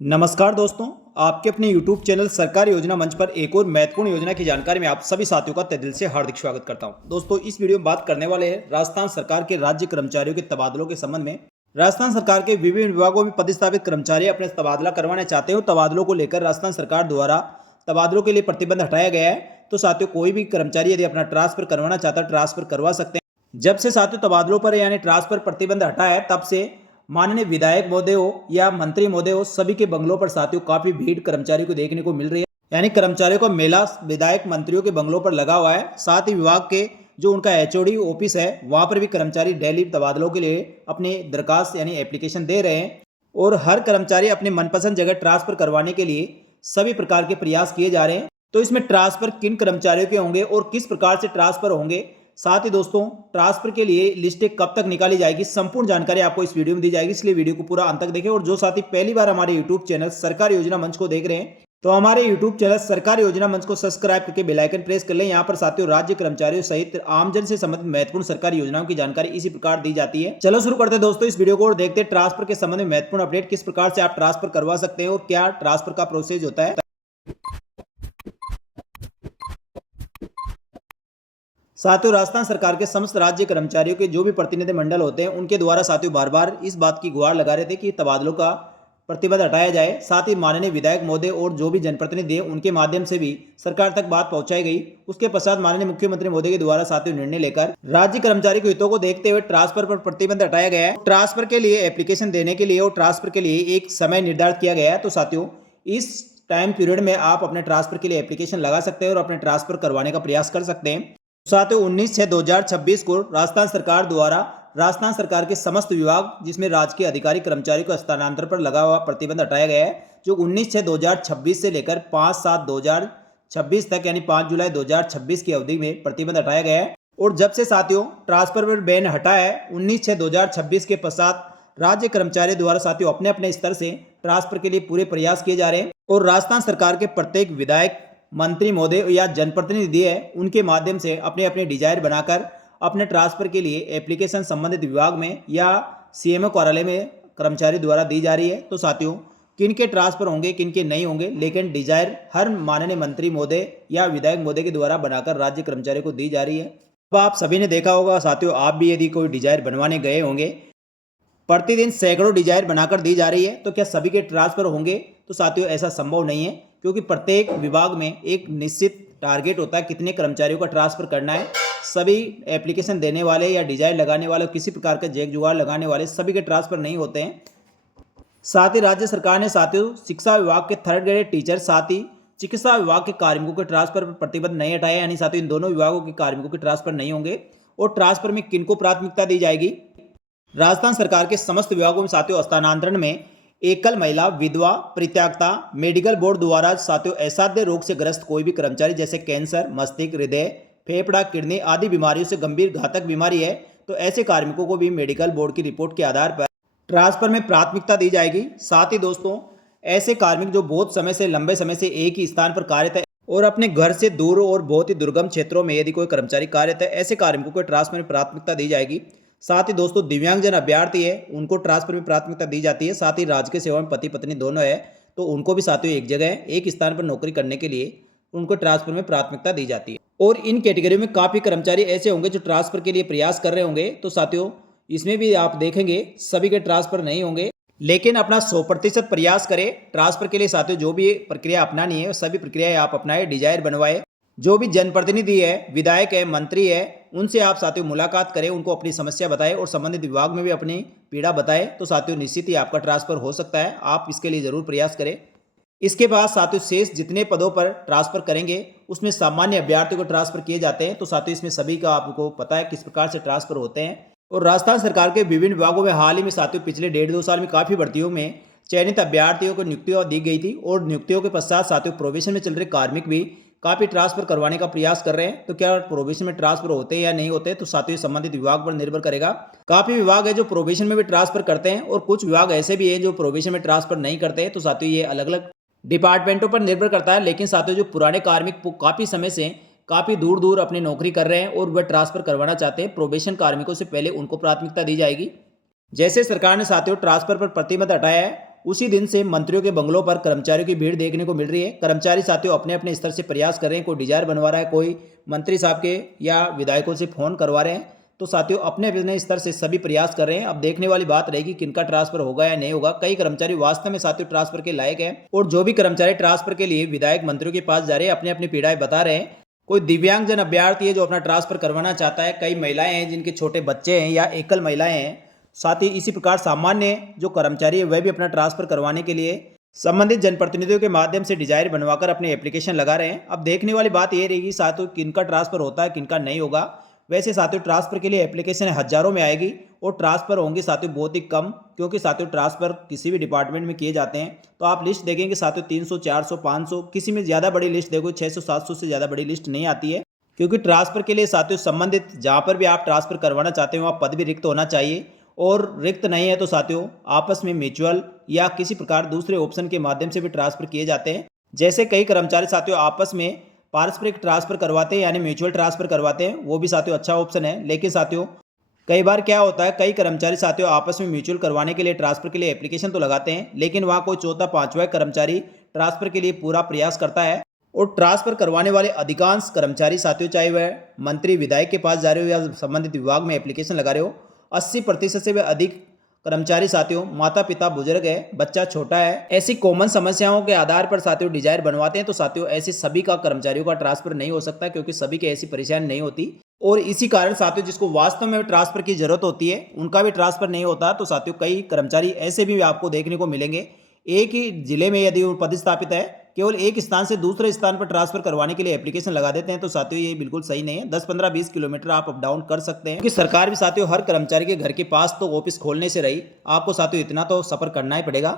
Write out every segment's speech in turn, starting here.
नमस्कार दोस्तों, आपके अपने YouTube चैनल सरकारी योजना मंच पर एक और महत्वपूर्ण योजना की जानकारी में आप सभी साथियों का तहे दिल से हार्दिक स्वागत करता हूं। दोस्तों, इस वीडियो में बात करने वाले हैं राजस्थान सरकार के राज्य कर्मचारियों के तबादलों के संबंध में। राजस्थान सरकार के विभिन्न विभागों में पदस्थापित कर्मचारी अपने तबादला करवाना चाहते हो। तबादलों को लेकर राजस्थान सरकार द्वारा तबादलों के लिए प्रतिबंध हटाया गया है। तो साथियों, कोई भी कर्मचारी यदि अपना ट्रांसफर करवाना चाहता है, ट्रांसफर करवा सकते हैं। जब से साथियों तबादलों पर यानी ट्रांसफर प्रतिबंध हटा है, तब से माननीय विधायक महोदय हो या मंत्री महोदय हो, सभी के बंगलों पर साथियों काफी भीड़ कर्मचारियों को देखने को मिल रही है। यानी कर्मचारियों का मेला विधायक मंत्रियों के बंगलों पर लगा हुआ है। साथ ही विभाग के जो उनका एचओडी ऑफिस है, वहां पर भी कर्मचारी डेली तबादलों के लिए अपनी दरखास्त यानी एप्लीकेशन दे रहे हैं। और हर कर्मचारी अपने मनपसंद जगह ट्रांसफर करवाने के लिए सभी प्रकार के प्रयास किए जा रहे हैं। तो इसमें ट्रांसफर किन कर्मचारियों के होंगे और किस प्रकार से ट्रांसफर होंगे, साथ ही दोस्तों ट्रांसफर के लिए लिस्टें कब तक निकाली जाएगी, संपूर्ण जानकारी आपको इस वीडियो में दी जाएगी। इसलिए वीडियो को पूरा अंत तक देखें। और जो साथी पहली बार हमारे यूट्यूब चैनल सरकारी योजना मंच को देख रहे हैं, तो हमारे यूट्यूब चैनल सरकारी योजना मंच को सब्सक्राइब करके बेल आइकन प्रेस कर लें। यहाँ पर साथियों राज्य कर्मचारियों सहित आमजन से संबंधित महत्वपूर्ण सरकारी योजनाओं की जानकारी इसी प्रकार दी जाती है। चलो शुरू करते हैं दोस्तों इस वीडियो को और देखते हैं ट्रांसफर के संबंध में महत्वपूर्ण अपडेट, किस प्रकार से आप ट्रांसफर करवा सकते हैं और क्या ट्रांसफर का प्रोसेस होता है। साथियों, राजस्थान सरकार के समस्त राज्य कर्मचारियों के जो भी प्रतिनिधि मंडल होते हैं, उनके द्वारा साथियों बार बार इस बात की गुहार लगा रहे थे कि तबादलों का प्रतिबंध हटाया जाए। साथ ही माननीय विधायक महोदय और जो भी जनप्रतिनिधि है, उनके माध्यम से भी सरकार तक बात पहुंचाई गई। उसके पश्चात माननीय मुख्यमंत्री महोदय के द्वारा साथियों निर्णय लेकर राज्य कर्मचारी के हितों को देखते हुए ट्रांसफर पर प्रतिबंध हटाया गया है। ट्रांसफर के लिए एप्लीकेशन देने के लिए और ट्रांसफर के लिए एक समय निर्धारित किया गया है। तो साथियों, इस टाइम पीरियड में आप अपने ट्रांसफर के लिए एप्लीकेशन लगा सकते हैं और अपने ट्रांसफर करवाने का प्रयास कर सकते हैं। साथियों, 19/6/2026 को राजस्थान सरकार द्वारा राजस्थान सरकार के समस्त विभाग जिसमें राजकीय अधिकारी कर्मचारी को स्थानांतरण पर लगा हुआ प्रतिबंध हटाया गया है। जो 19/6/2026 से लेकर 5/7/2026 तक यानी 5 जुलाई 2026 की अवधि में प्रतिबंध हटाया गया है। और जब से साथियों ट्रांसफर पर बैन हटा है 19/6/2026 के पश्चात राज्य कर्मचारी द्वारा साथियों अपने अपने स्तर से ट्रांसफर के लिए पूरे प्रयास किए जा रहे हैं। और राजस्थान सरकार के प्रत्येक विधायक मंत्री महोदय या जनप्रतिनिधि है, उनके माध्यम से अपने अपने डिजायर बनाकर अपने ट्रांसफर के लिए एप्लीकेशन संबंधित विभाग में या सीएमओ कार्यालय में कर्मचारी द्वारा दी जा रही है। तो साथियों, किन के ट्रांसफर होंगे किन के नहीं होंगे, लेकिन डिजायर हर माननीय मंत्री महोदय या विधायक महोदय के द्वारा बनाकर राज्य कर्मचारी को दी जा रही है। अब आप सभी ने देखा होगा साथियों, आप भी यदि कोई डिजायर बनवाने गए होंगे, प्रतिदिन सैकड़ों डिजायर बनाकर दी जा रही है। तो क्या सभी के ट्रांसफर होंगे? तो साथियों ऐसा संभव नहीं है, क्योंकि प्रत्येक विभाग में एक निश्चित टारगेट होता है कितने कर्मचारियों का ट्रांसफर करना है। सभी एप्लीकेशन देने वाले या डिजाइन लगाने वाले, किसी प्रकार का जेक जुगाड़ लगाने वाले सभी के ट्रांसफर नहीं होते हैं। साथ ही राज्य सरकार ने साथियों शिक्षा विभाग के 3rd ग्रेड टीचर, साथ ही चिकित्सा विभाग के कार्मिकों के ट्रांसफर पर प्रतिबंध नहीं हटाया। यानी साथियों इन दोनों विभागों के कार्मिकों के ट्रांसफर नहीं होंगे। और ट्रांसफर में किनको प्राथमिकता दी जाएगी? राजस्थान सरकार के समस्त विभागों में साथियों स्थानांतरण में एकल महिला, विधवा, परित्यक्ता, मेडिकल बोर्ड द्वारा साथियों असाध्य रोग से ग्रस्त कोई भी कर्मचारी जैसे कैंसर, मस्तिष्क, हृदय, फेफड़ा, किडनी आदि बीमारियों से गंभीर घातक बीमारी है, तो ऐसे कार्मिकों को भी मेडिकल बोर्ड की रिपोर्ट के आधार पर ट्रांसफर में प्राथमिकता दी जाएगी। साथ ही दोस्तों, ऐसे कार्मिक जो बहुत समय से लंबे समय से एक ही स्थान पर कार्यरत है और अपने घर से दूर और बहुत ही दुर्गम क्षेत्रों में यदि कोई कर्मचारी कार्यरत है, ऐसे कार्मिकों को ट्रांसफर में प्राथमिकता दी जाएगी। साथ ही दोस्तों, दिव्यांगजन अभ्यर्थी है, उनको ट्रांसफर में प्राथमिकता दी जाती है। साथ ही राजकीय सेवा में पति पत्नी दोनों है, तो उनको भी साथियों एक जगह एक स्थान पर नौकरी करने के लिए उनको ट्रांसफर में प्राथमिकता दी जाती है। और इन कैटेगरी में काफ़ी कर्मचारी ऐसे होंगे जो ट्रांसफर के लिए प्रयास कर रहे होंगे। तो साथियों, इसमें भी आप देखेंगे सभी के ट्रांसफर नहीं होंगे, लेकिन अपना 100% प्रयास करें ट्रांसफर के लिए। साथियों, जो भी प्रक्रिया अपनानी है सभी प्रक्रियाएं आप अपनाएं, डिजायर बनवाए। जो भी जनप्रतिनिधि है, विधायक है, मंत्री है, उनसे आप साथियों मुलाकात करें, उनको अपनी समस्या बताएं और संबंधित विभाग में भी अपनी पीड़ा बताएं। तो साथियों निश्चित ही आपका ट्रांसफर हो सकता है, आप इसके लिए जरूर प्रयास करें। इसके बाद साथियों शेष जितने पदों पर ट्रांसफर करेंगे उसमें सामान्य अभ्यर्थियों को ट्रांसफर किए जाते हैं। तो साथियों इसमें सभी का आपको पता है किस प्रकार से ट्रांसफर होते हैं। और राजस्थान सरकार के विभिन्न विभागों में हाल ही में साथियों पिछले 1.5-2 साल में काफ़ी भर्तियों में चयनित अभ्यर्थियों को नियुक्तियां दी गई थी। और नियुक्तियों के पश्चात साथियों प्रोबेशन में चल रहे कार्मिक भी काफ़ी ट्रांसफर करवाने का प्रयास कर रहे हैं। तो क्या प्रोबेशन में ट्रांसफर होते हैं या नहीं होते, तो साथियों संबंधित विभाग पर निर्भर करेगा। काफ़ी विभाग है जो प्रोबेशन में भी ट्रांसफर करते हैं और कुछ विभाग ऐसे भी हैं जो प्रोबेशन में ट्रांसफर नहीं करते हैं। तो साथियों ये अलग अलग डिपार्टमेंटों पर निर्भर करता है। लेकिन साथियों जो पुराने कार्मिक काफ़ी समय से काफ़ी दूर दूर अपनी नौकरी कर रहे हैं और वह ट्रांसफर करवाना चाहते हैं, प्रोबेशन कार्मिकों से पहले उनको प्राथमिकता दी जाएगी। जैसे सरकार ने साथियों ट्रांसफर पर प्रतिबंध हटाया है, उसी दिन से मंत्रियों के बंगलों पर कर्मचारियों की भीड़ देखने को मिल रही है। कर्मचारी साथियों अपने अपने स्तर से प्रयास कर रहे हैं, कोई डिजायर बनवा रहा है, कोई मंत्री साहब के या विधायकों से फ़ोन करवा रहे हैं। तो साथियों अपने अपने स्तर से सभी प्रयास कर रहे हैं। अब देखने वाली बात रहेगी किनका ट्रांसफर होगा या नहीं होगा। कई कर्मचारी वास्तव में साथियों ट्रांसफर के लायक हैं और जो भी कर्मचारी ट्रांसफर के लिए विधायक मंत्रियों के पास जा रहे हैं अपनी अपनी पीड़ाएं बता रहे हैं। कोई दिव्यांगजन अभ्यर्थी है जो अपना ट्रांसफर करवाना चाहता है, कई महिलाएं हैं जिनके छोटे बच्चे हैं या एकल महिलाएं हैं। साथ ही इसी प्रकार सामान्य जो कर्मचारी है वह भी अपना ट्रांसफर करवाने के लिए संबंधित जनप्रतिनिधियों के माध्यम से डिजायर बनवाकर अपने एप्लीकेशन लगा रहे हैं। अब देखने वाली बात यह रहेगी साथियों किनका ट्रांसफर होता है किनका नहीं होगा। वैसे साथियों ट्रांसफर के लिए एप्लीकेशन हजारों में आएगी और ट्रांसफर होंगे साथियों बहुत ही कम, क्योंकि साथियों ट्रांसफर किसी भी डिपार्टमेंट में किए जाते हैं तो आप लिस्ट देखेंगे साथियों 300 400 500, किसी में ज़्यादा बड़ी लिस्ट देखो 600 700 से ज़्यादा बड़ी लिस्ट नहीं आती है। क्योंकि ट्रांसफर के लिए साथियों संबंधित जहाँ पर भी आप ट्रांसफर करवाना चाहते हो वहाँ पद भी रिक्त होना चाहिए, और रिक्त नहीं है तो साथियों आपस में म्यूचुअल या किसी प्रकार दूसरे ऑप्शन के माध्यम से भी ट्रांसफर किए जाते हैं। जैसे कई कर्मचारी साथियों आपस में पारस्परिक ट्रांसफर करवाते हैं यानी म्यूचुअल ट्रांसफर करवाते हैं, वो भी साथियों अच्छा ऑप्शन है। लेकिन साथियों कई बार क्या होता है कई कर्मचारी साथियों आपस में म्यूचुअल करवाने के लिए ट्रांसफर के लिए एप्लीकेशन तो लगाते हैं, लेकिन वहाँ कोई चौथा पांचवा कर्मचारी ट्रांसफर के लिए पूरा प्रयास करता है और ट्रांसफर करवाने वाले अधिकांश कर्मचारी साथियों चाहे वह मंत्री विधायक के पास जा रहे हो या संबंधित विभाग में एप्लीकेशन लगा रहे हो, 80% से भी अधिक कर्मचारी साथियों माता पिता बुजुर्ग है, बच्चा छोटा है। ऐसी कॉमन समस्याओं के आधार पर साथियों डिजायर बनवाते हैं। तो साथियों ऐसे सभी का कर्मचारियों का ट्रांसफर नहीं हो सकता क्योंकि सभी की ऐसी परेशानी नहीं होती, और इसी कारण साथियों जिसको वास्तव में ट्रांसफर की जरूरत होती है उनका भी ट्रांसफर नहीं होता। तो साथियों कई कर्मचारी ऐसे भी आपको देखने को मिलेंगे एक ही जिले में यदि वो पदस्थापित है केवल एक स्थान से दूसरे स्थान पर ट्रांसफर करवाने के लिए एप्लीकेशन लगा देते हैं। तो साथियों ये बिल्कुल सही नहीं है। 10-15-20 किलोमीटर आप अप डाउन कर सकते हैं, क्योंकि सरकार भी साथियों हर कर्मचारी के घर के पास तो ऑफिस खोलने से रही, आपको साथियों इतना तो सफर करना ही पड़ेगा।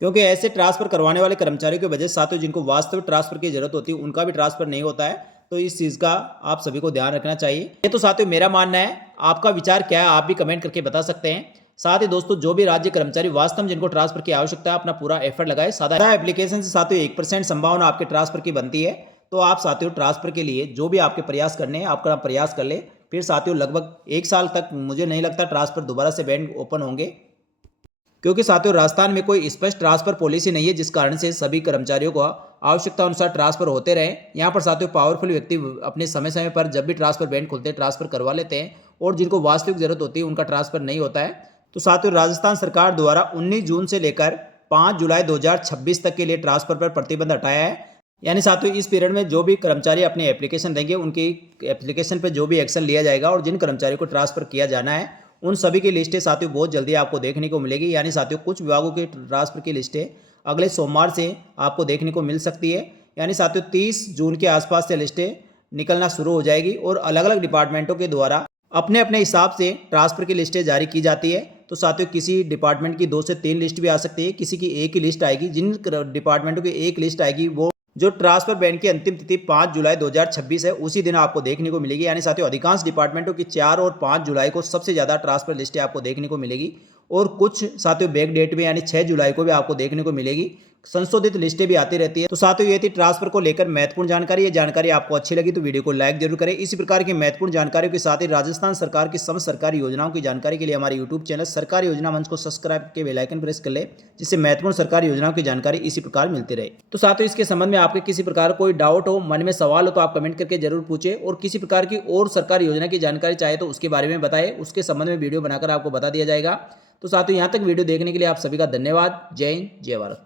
क्योंकि ऐसे ट्रांसफर करवाने वाले कर्मचारियों की वजह से साथियों जिनको वास्तविक ट्रांसफर की जरूरत होती है उनका भी ट्रांसफर नहीं होता है। तो इस चीज़ का आप सभी को ध्यान रखना चाहिए। ये तो साथियों मेरा मानना है, आपका विचार क्या है आप भी कमेंट करके बता सकते हैं। साथ ही दोस्तों जो भी राज्य कर्मचारी वास्तव में जिनको ट्रांसफर की आवश्यकता है अपना पूरा एफर्ट लगाए। सादा एप्लीकेशन से साथियों 1% संभावना आपके ट्रांसफर की बनती है। तो आप साथियों ट्रांसफर के लिए जो भी आपके प्रयास करने हैं आपका प्रयास कर ले। फिर साथियों लगभग 1 साल तक मुझे नहीं लगता ट्रांसफर दोबारा से बैंक ओपन होंगे, क्योंकि साथियों राजस्थान में कोई स्पष्ट ट्रांसफर पॉलिसी नहीं है, जिस कारण से सभी कर्मचारियों को आवश्यकता अनुसार ट्रांसफर होते रहे। यहाँ पर साथियों पावरफुल व्यक्ति अपने समय समय पर जब भी ट्रांसफर बैंक खुलते हैं ट्रांसफर करवा लेते हैं, और जिनको वास्तविक जरूरत होती है उनका ट्रांसफर नहीं होता है। तो साथियों राजस्थान सरकार द्वारा 19 जून से लेकर 5 जुलाई 2026 तक के लिए ट्रांसफर पर प्रतिबंध हटाया है। यानी साथियों इस पीरियड में जो भी कर्मचारी अपने एप्लीकेशन देंगे उनकी एप्लीकेशन पर जो भी एक्शन लिया जाएगा, और जिन कर्मचारी को ट्रांसफर किया जाना है उन सभी की लिस्टें साथियों बहुत जल्दी आपको देखने को मिलेगी। यानी साथियों कुछ विभागों के ट्रांसफर की लिस्टें अगले सोमवार से आपको देखने को मिल सकती है। यानी साथियों 30 जून के आसपास से लिस्टें निकलना शुरू हो जाएगी, और अलग अलग डिपार्टमेंटों के द्वारा अपने अपने हिसाब से ट्रांसफर की लिस्टें जारी की जाती है। तो साथियों किसी डिपार्टमेंट की 2 से 3 लिस्ट भी आ सकती है, किसी की एक ही लिस्ट आएगी। जिन डिपार्टमेंटों की एक लिस्ट आएगी वो जो ट्रांसफर बैन की अंतिम तिथि 5 जुलाई 2026 है उसी दिन आपको देखने को मिलेगी। यानी साथियों अधिकांश डिपार्टमेंटों की 4 और 5 जुलाई को सबसे ज़्यादा ट्रांसफर लिस्टें आपको देखने को मिलेगी, और कुछ साथियों बैक डेट में यानी 6 जुलाई को भी आपको देखने को मिलेगी। संशोधित लिस्टें भी आती रहती है। तो साथियों ये थी ट्रांसफर को लेकर महत्वपूर्ण जानकारी। ये जानकारी आपको अच्छी लगी तो वीडियो को लाइक जरूर करें। इसी प्रकार की महत्वपूर्ण जानकारियों के साथ ही राजस्थान सरकार की समस्त सरकारी योजनाओं की जानकारी के लिए हमारे यूट्यूब चैनल सरकारी योजना मंच को सब्सक्राइब के बेल आइकन प्रेस कर ले, जिससे महत्वपूर्ण सरकारी योजनाओं की जानकारी इसी प्रकार मिलती रहे। तो साथियों इसके संबंध में आपके किसी प्रकार कोई डाउट हो, मन में सवाल हो तो आप कमेंट करके जरूर पूछे, और किसी प्रकार की और सरकारी योजना की जानकारी चाहे तो उसके बारे में बताएं, उसके संबंध में वीडियो बनाकर आपको बता दिया जाएगा। तो साथियों यहाँ तक वीडियो देखने के लिए आप सभी का धन्यवाद। जय हिंद, जय भारत।